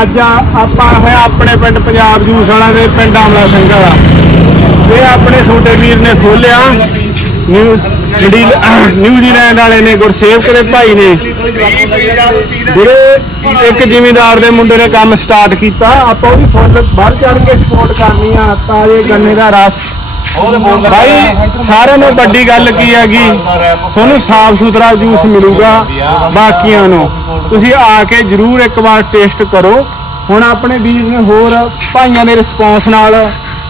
ਅੱਜ ਆਪਾਂ ਹੋਇਆ ਆਪਣੇ ਪਿੰਡ ਪੰਜਾਬ ਜੂਸ ਵਾਲਾ ਦੇ ਪਿੰਡ ਆਮਲਾ ਸਿੰਘ ਵਾਲਾ। ਇਹ ਆਪਣੇ ਛੋਟੇ ਵੀਰ ਨੇ ਖੋਲਿਆ। ਨਿਊ ਨਿਊਜ਼ੀਲੈਂਡ ਵਾਲੇ ਨੇ, ਗੁਰਸੇਵਕ ਦੇ ਭਾਈ ਨੇ। ਵੀਰੇ, ਇੱਕ ਜ਼ਿਮੀਂਦਾਰ ਦੇ ਮੁੰਡੇ ਨੇ ਕੰਮ ਸਟਾਰਟ ਕੀਤਾ। ਆਪਾਂ ਉਹਦੀ ਫੁੱਲ ਬਾਹਰ ਚੜ ਕੇ ਸਪੋਰਟ ਕਰਨੀ ਆ ਤਾਜ਼ੇ ਗੰਨੇ ਦਾ ਰਸ। ਭਾਈ ਸਾਰਿਆਂ ਨੂੰ ਵੱਡੀ ਗੱਲ ਕੀ ਹੈਗੀ? ਤੁਹਾਨੂੰ ਸਾਫ਼ ਸੁਥਰਾ ਜੂਸ ਮਿਲੂਗਾ ਬਾਕੀਆਂ ਨੂੰ। ਤੁਸੀਂ ਆ ਕੇ ਜਰੂਰ ਇੱਕ ਵਾਰ ਟੇਸਟ ਕਰੋ। ਹੁਣ ਆਪਣੇ ਵੀਰ ਨੇ ਹੋਰ ਭਾਈਆਂ ਦੇ ਰਿਸਪੌਂਸ ਨਾਲ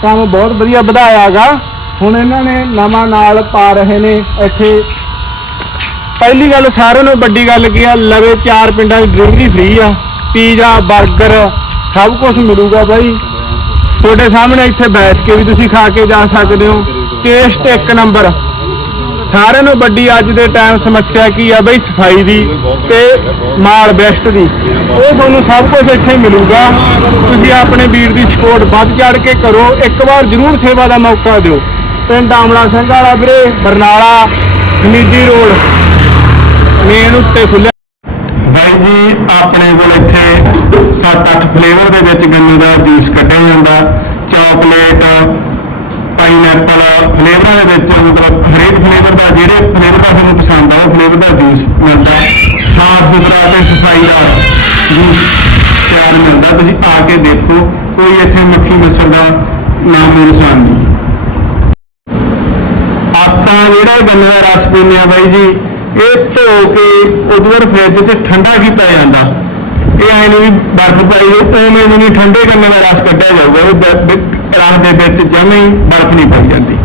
ਕੰਮ ਬਹੁਤ ਵਧੀਆ ਵਧਾਇਆਗਾ। ਹੁਣ ਇਹਨਾਂ ਨੇ ਨਵਾਂ ਨਾਲ ਪਾ ਰਹੇ ਨੇ ਇੱਥੇ। ਪਹਿਲੀ ਗੱਲ ਸਾਰਿਆਂ ਨੂੰ ਵੱਡੀ ਗੱਲ ਕੀ ਆ, ਲਵੇ ਚਾਰ ਪਿੰਡਾਂ ਦੀ ਡਿਲੀਵਰੀ ਫ੍ਰੀ ਆ। ਪੀਜ਼ਾ 버ਗਰ ਸਭ ਕੁਝ ਮਿਲੂਗਾ ਬਾਈ। ਤੁਹਾਡੇ ਸਾਹਮਣੇ ਇੱਥੇ ਬੈਠ ਕੇ ਵੀ ਤੁਸੀਂ ਖਾ ਕੇ ਜਾ ਸਕਦੇ ਹੋ। ਟੇਸਟ ਇੱਕ ਨੰਬਰ ਸਾਰਿਆਂ ਨੂੰ ਵੱਡੀ ਅੱਜ ਦੇ ਟਾਈਮ ਸਮੱਸਿਆ ਕੀ ਆ ਬਈ ਸਫ਼ਾਈ ਦੀ ਤੇ ਮਾਲ ਬੈਸਟ ਦੀ। ਉਹ ਤੁਹਾਨੂੰ ਸਭ ਕੁਝ ਇੱਥੇ ਮਿਲੂਗਾ। ਤੁਸੀਂ ਆਪਣੇ ਵੀਰ ਦੀ ਸਪੋਰਟ ਵੱਧ ਚੜ ਕੇ ਕਰੋ। ਇੱਕ ਵਾਰ ਜ਼ਰੂਰ ਸੇਵਾ ਦਾ ਮੌਕਾ ਦਿਓ। ਪਿੰਡ ਆਮਲਾ ਸਿੰਘ ਵਾਲਾ ਵੀਰੇ, ਬਰਨਾਲਾ ਖਨੀਜੀ ਰੋਡ। ਮੇਨ ਉੱਤੇ ਖੁੱਲਿਆ ਬਾਈ ਜੀ, ਆਪਣੇ ਕੋਲ ਇੱਥੇ 7-8 ਫਲੇਵਰ ਦੇ ਵਿੱਚ ਗੰਨੇ ਦਾ ਜੂਸ ਕੱਢਿਆ ਜਾਂਦਾ। ਚਾਕਲੇਟ ਪਾਈਨਐਪਲ ਫਲੇਵਰਾਂ ਦੇ ਵਿੱਚ ਮਤਲਬ ਹਰੇ ਫਲੇਵਰ ਦਾ ਜਿਹੜੇ ਫਲੇਵਰ ਦਾ ਤੁਹਾਨੂੰ ਪਸੰਦ ਆ ਉਹ ਫਲੇਵਰ ਦਾ ਜੂਸ ਮਿਲਦਾ ਸਾਫ਼ ਸੁਥਰਾ ਤੇ ਸਫ਼ਾਈ ਦਾ ਜੂਸ ਤਿਆਰ ਮਿਲਦਾ। ਤੁਸੀਂ ਆ ਕੇ ਦੇਖੋ ਕੋਈ ਇੱਥੇ ਮੱਖੀ ਮੱਛਰ ਦਾ ਨਾਮ ਨਿਸ਼ਾਨ ਨਹੀਂ। ਆਪਾਂ ਜਿਹੜਾ ਗੰਨੇ ਦਾ ਰਸ ਪੀਂਦੇ ਆ ਬਾਈ ਜੀ ਇਹ ਧੋ ਕੇ ਉਦੋਂ ਬਾਅਦ ਫ੍ਰਿਜ 'ਚ ਠੰਡਾ ਕੀਤਾ ਜਾਂਦਾ। ਇਹ ਐ ਨਹੀਂ ਵੀ ਬਰਫ਼ ਪਾਈ ਹੋਈ, ਉਵੇਂ ਨਹੀਂ ਠੰਡੇ ਗੰਨੇ ਦਾ ਰਸ ਕੱਢਿਆ ਜਾਊਗਾ। ਉਹ ਰਸ ਦੇ ਵਿੱਚ ਜਮੇ ਹੀ ਬਰਫ਼ ਨਹੀਂ ਪਾਈ ਜਾਂਦੀ।